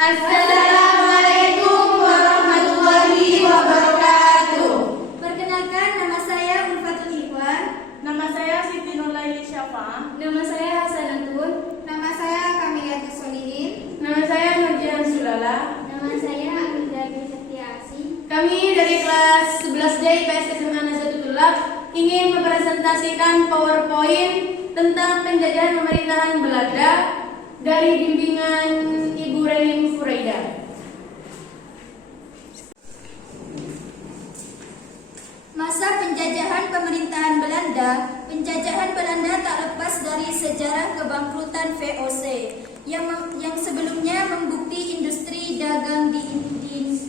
Assalamualaikum warahmatullahi wabarakatuh. Perkenalkan, nama saya Ulfatul Ikhwan. Nama saya Siti Nurlaili Syafa. Nama saya Hasanatun. Nama saya Kamilatus Solihin. Nama saya Nurjihan Sulala. Nama saya Amindarti Setiasi. Kami dari kelas 11D IPS SMA Nazatul Tulab ingin mempresentasikan PowerPoint tentang penjajahan pemerintahan Belanda dari bimbingan Ibu Renin Furaida. Masa penjajahan pemerintahan Belanda. Penjajahan Belanda tak lepas dari sejarah kebangkrutan VOC yang sebelumnya membukti industri dagang di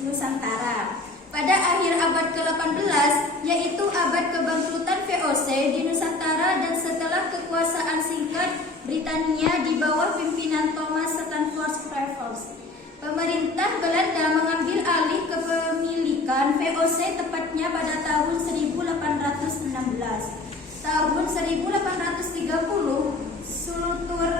Nusantara. Pada akhir abad ke-18, yaitu abad kebangkrutan VOC di Nusantara dan setelah kekuasaan singkat Britania di bawah pimpinan Thomas Stanford Raffles, pemerintah Belanda mengambil alih kepemilikan VOC tepatnya pada tahun 1816. Tahun 1830, sultur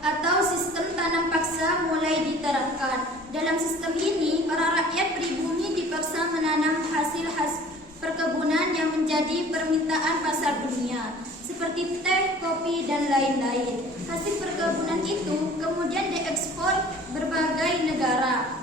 atau sistem tanam paksa mulai diterapkan. Dalam sistem ini, para rakyat pribumi dipaksa menanam hasil perkebunan yang menjadi permintaan pasar dunia, seperti teh, kopi, dan lain-lain. Hasil perkebunan itu kemudian diekspor berbagai negara.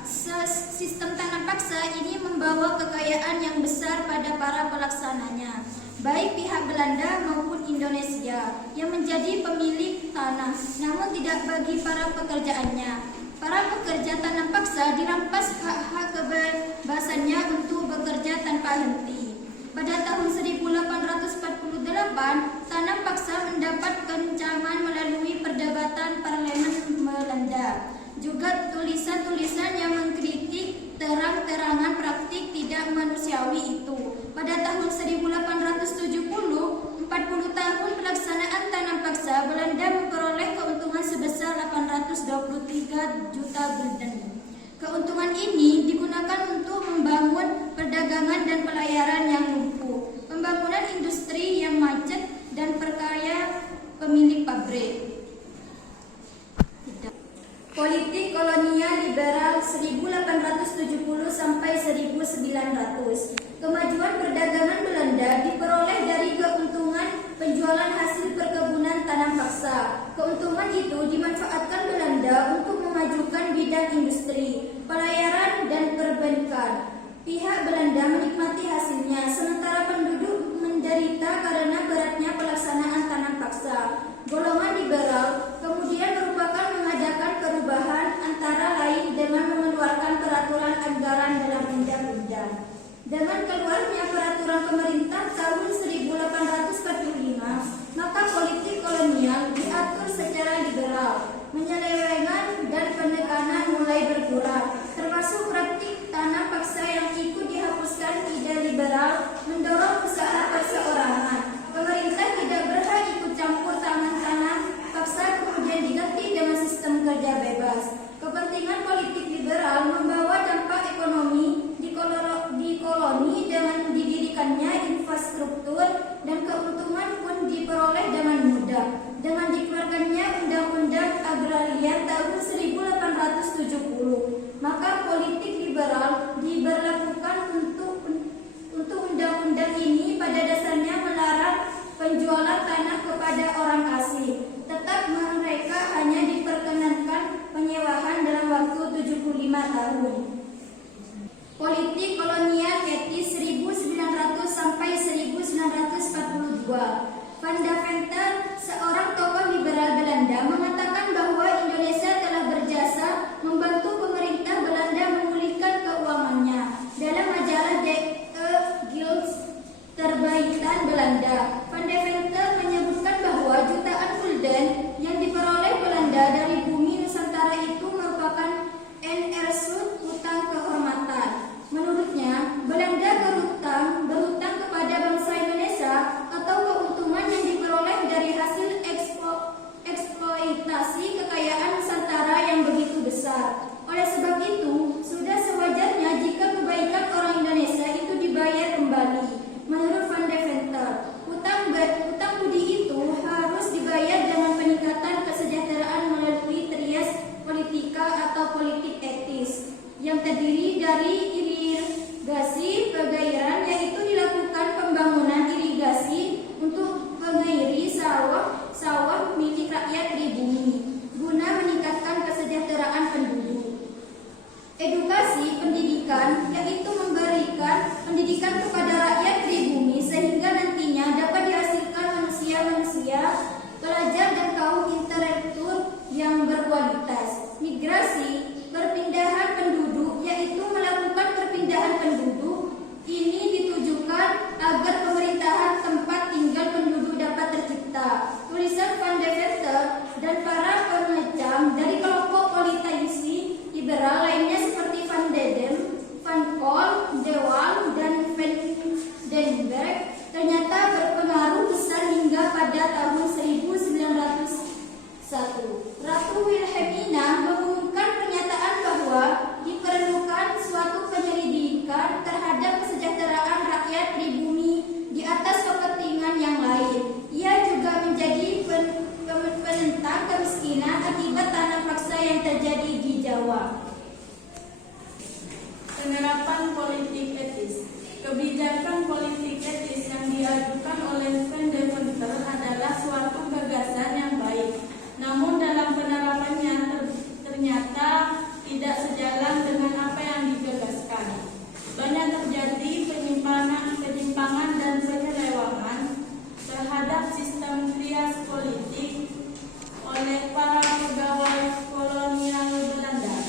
Sistem tanam paksa ini membawa kekayaan yang besar pada para pelaksananya, baik pihak Belanda maupun Indonesia yang menjadi pemilik tanah, namun tidak bagi para pekerjaannya. Para pekerja tanam paksa dirampas hak-hak kebebasannya untuk bekerja tanpa henti. Pada tahun 1848, tanam paksa mendapat kencaman melalui perdebatan parlemen Belanda. Juga tulisan-tulisan yang mengkritik terang-terangan praktik tidak manusiawi itu. Pada tahun 1870, 40 tahun pelaksanaan tanam paksa, Belanda memperoleh keuntungan sebesar 823 juta gulden. Keuntungan ini digunakan untuk membangun perdagangan dan pelayaran yang lumpuh, pembangunan industri yang macet, dan perkaya pemilik pabrik. Politik kolonial liberal 1870 sampai 1900. Kemajuan perdagangan Belanda diperoleh dari keuntungan penjualan hasil perkebunan tanam paksa. Keuntungan itu dimanfaatkan Belanda untuk memajukan bidang industri, pelayaran, dan perbankan. Pihak Belanda menikmati hasilnya, sementara penduduk menderita karena beratnya pelaksanaan tanam paksa. Golongan liberal kemudian merupakan mengadakan perubahan antara lain dengan mengeluarkan peraturan anggaran dalam undang-undang. Dengan keluarnya peraturan pemerintah tahun 1845, maka politik kolonial diatur secara liberal, penyelewengan dan penekanan mulai berkurang, termasuk praktik tanam paksa yang ikut dihapuskan. Ide liberal mendorong usaha perseorangan. Pemerintah tidak berhak ikut campur tangan paksa, kemudian diganti dengan sistem kerja bebas. Kepentingan politik liberal membawa dampak ekonomi di koloni dengan didirikannya infrastruktur, dan keuntungan pun diperoleh dengan mudah. Dengan dikeluarkannya Undang-Undang Agraria tahun 1870, maka politik liberal diberlakukan untuk undang-undang ini pada dasarnya melarang penjualan tanah kepada orang asing. Tetap mereka hanya diperkenankan penyewaan dalam waktu 75 tahun. Politik kolonial etis 1900 sampai 1942. Van de Venter, seorang tokoh liberal Belanda, mengatakan bahwa Indonesia telah berjasa membantu pemerintah Belanda memulihkan keuangannya. Dalam majalah De Guild terbitan Belanda, Van de Venter menyebutkan bahwa jutaan berkualitas. Migrasi, perpindahan penduduk, yaitu melakukan perpindahan penduduk. Ini ditujukan agar pemerintahan tempat tinggal penduduk dapat tercipta. Tulisan Van de Venter dan para pengecam dari kelompok politisasi liberal lainnya seperti Van Dedem, Van Kool, De Waal, dan Van den Berg ternyata berpengaruh besar hingga pada tahun 1901. Ratu Wilhelmina mengumumkan pernyataan bahwa diperlukan suatu penyelidikan terhadap kesejahteraan rakyat pribumi di atas kepentingan yang lain. Ia juga menjadi penentang kemiskinan akibat tanah paksa yang terjadi di Jawa. Penerapan politik etis. Kebijakan politik etis yang diajukan oleh Van de Venter adalah suatu gagasan yang baik. Namun dalam penerapannya ternyata tidak sejalan dengan apa yang digagaskan. Banyak terjadi penyimpangan dan penyelewengan terhadap sistem trias politik oleh para pegawai kolonial Belanda.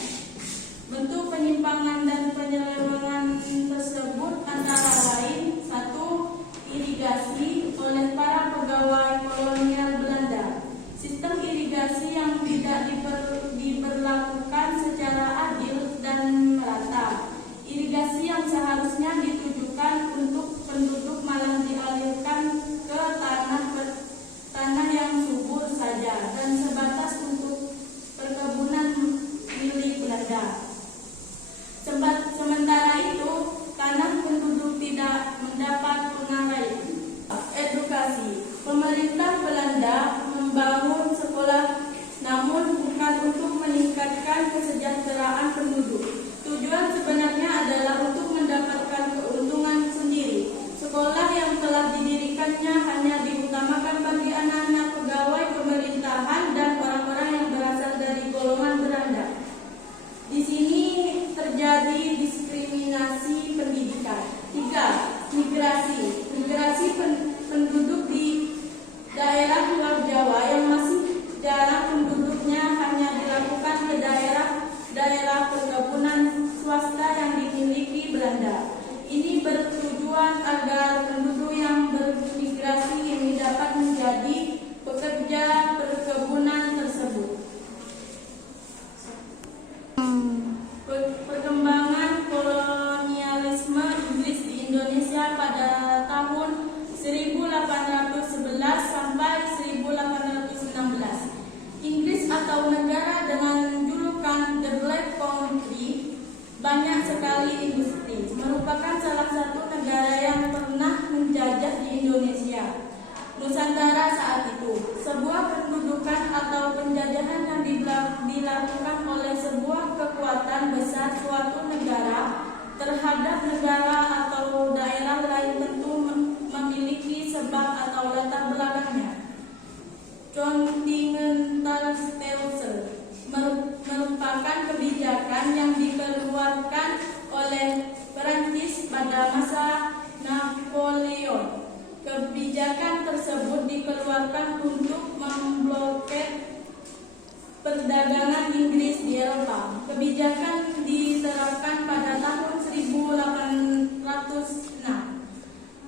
Bentuk penyimpangan dan penyelewengan tersebut antara lain: 1. Irigasi oleh para pegawai kolonial Belanda. Sistem irigasi yang tidak diberlakukan secara adil dan merata. Irigasi yang seharusnya ditujukan untuk penduduk malah dialirkan ke tanah yang subur saja dan sebatas untuk perkebunan milik Belanda. Sementara itu, tanah penduduk tidak mendapat pengarahan. Edukasi. Pemerintah Belanda membangun sekolah, namun bukan untuk meningkatkan kesejahteraan penduduk. Tujuan sebenarnya adalah untuk mendapatkan keuntungan sendiri. Sekolah yang telah didirikannya hanya diutamakan bagi anak-anak pegawai pemerintahan dan orang-orang yang berasal dari golongan Belanda. Di sini terjadi diskriminasi pendidikan. 3. Migrasi. Migrasi penduduk di daerah Pulau Jawa yang masih jarang penduduknya hanya dilakukan ke daerah perkebunan swasta yang dimiliki Belanda. Ini bertujuan agar penduduk yang bermigrasi ini dapat menjadi pekerja perkebunan tersebut. Perkembangan kolonialisme Inggris di Indonesia pada tahun 1811 sampai 1816. Inggris atau negara dengan julukan The Black Country banyak sekali industri, merupakan salah satu negara yang pernah menjajah di Indonesia, Nusantara saat itu. Sebuah pendudukan atau penjajahan yang dilakukan oleh sebuah kekuatan besar suatu negara terhadap negara atau daerah lain tentu memiliki sebab atau latar belakangnya. Continentalstelsel merupakan kebijakan yang dikeluarkan oleh Perancis pada masa Napoleon. Kebijakan tersebut dikeluarkan untuk memblokir perdagangan Inggris di Eropa. Kebijakan diterapkan pada tahun 1806.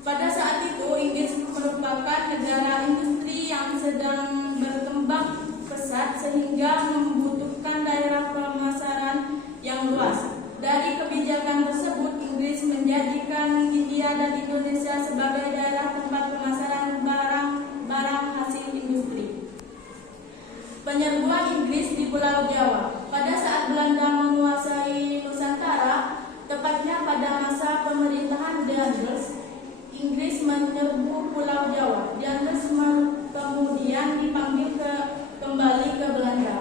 Pada saat itu Inggris merupakan negara industri yang sedang berkembang pesat sehingga membutuhkan daerah pemasaran yang luas. Dari kebijakan tersebut, Inggris menjadikan India dan Indonesia sebagai daerah tempat pemasaran barang-barang hasil industri. Penyerbuan Inggris di Pulau Jawa. Pada saat Belanda menguasai Nusantara, tepatnya pada masa pemerintahan Daendels, Inggris menyerbu Pulau Jawa. Daendels kemudian dipanggil kembali ke Belanda.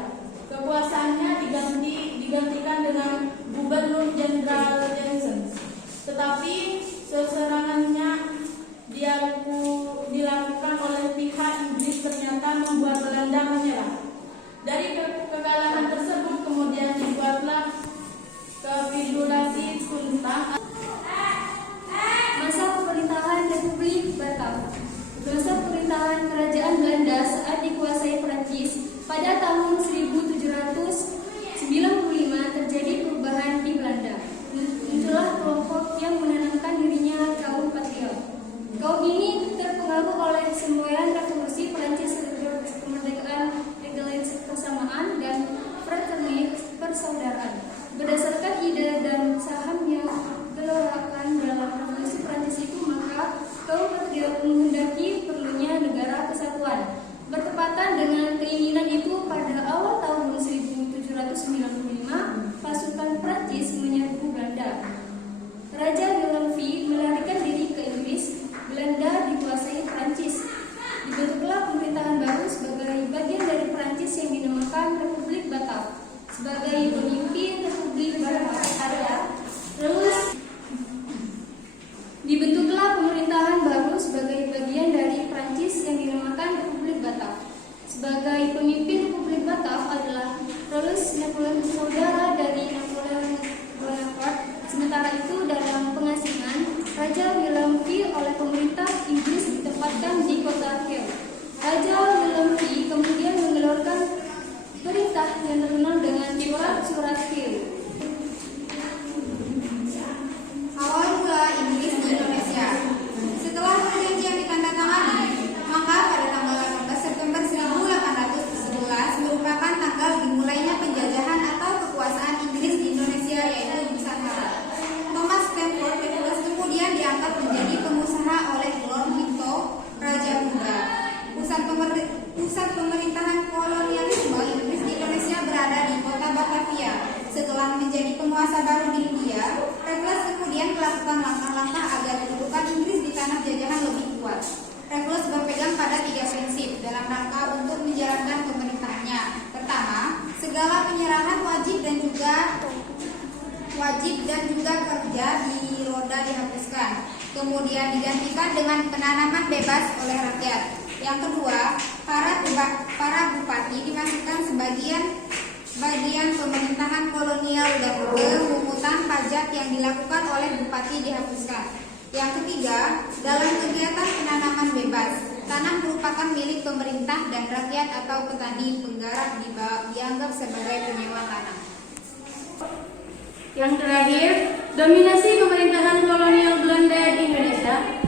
sebagai pemimpin Republik Berharga. Terus dibentuklah pemerintahan baru sebagai bagian dari Prancis yang dinamakan Republik Batak. Sebagai pemimpin Republik Batak adalah Charles Napoleon, saudara dari Napoleon Bonaparte. Sementara itu dalam pengasingan, Raja Willem V oleh pemerintah Inggris ditempatkan di kota Kiel. Raja Willem V kemudian mengeluarkan perintah yang terkenal dengan surat-surat Kiel. Awal mula Inggris di Indonesia. Setelah perjanjian ditandatangani, maka pada tanggal 18 September 1811 merupakan tanggal dimulainya penjajahan atau kekuasaan Inggris di Indonesia, yaitu Nusantara. Thomas Stamford Raffles kemudian diangkat menjadi pengusaha oleh Lord Minto, Raja Muda. Pusat pemerintahan kolonialisme Inggris di Indonesia berada di kota Batavia. Setelah menjadi penguasa baru di India, Raffles kemudian melakukan langkah-langkah agar kedudukan Inggris di tanah jajahan lebih kuat. Raffles berpegang pada 3 prinsip dalam rangka untuk menjalankan pemerintahannya. Pertama, segala penyerahan wajib dan juga kerja di roda dihapuskan, kemudian digantikan dengan penanaman bebas oleh rakyat. Yang kedua, para bupati dimasukkan bagian pemerintahan kolonial dan pungutan pajak yang dilakukan oleh bupati dihapuskan. Yang ketiga, dalam kegiatan penanaman bebas, tanah merupakan milik pemerintah dan rakyat atau petani penggarap dianggap sebagai penyewa tanah. Yang terakhir, dominasi pemerintahan kolonial Belanda di Indonesia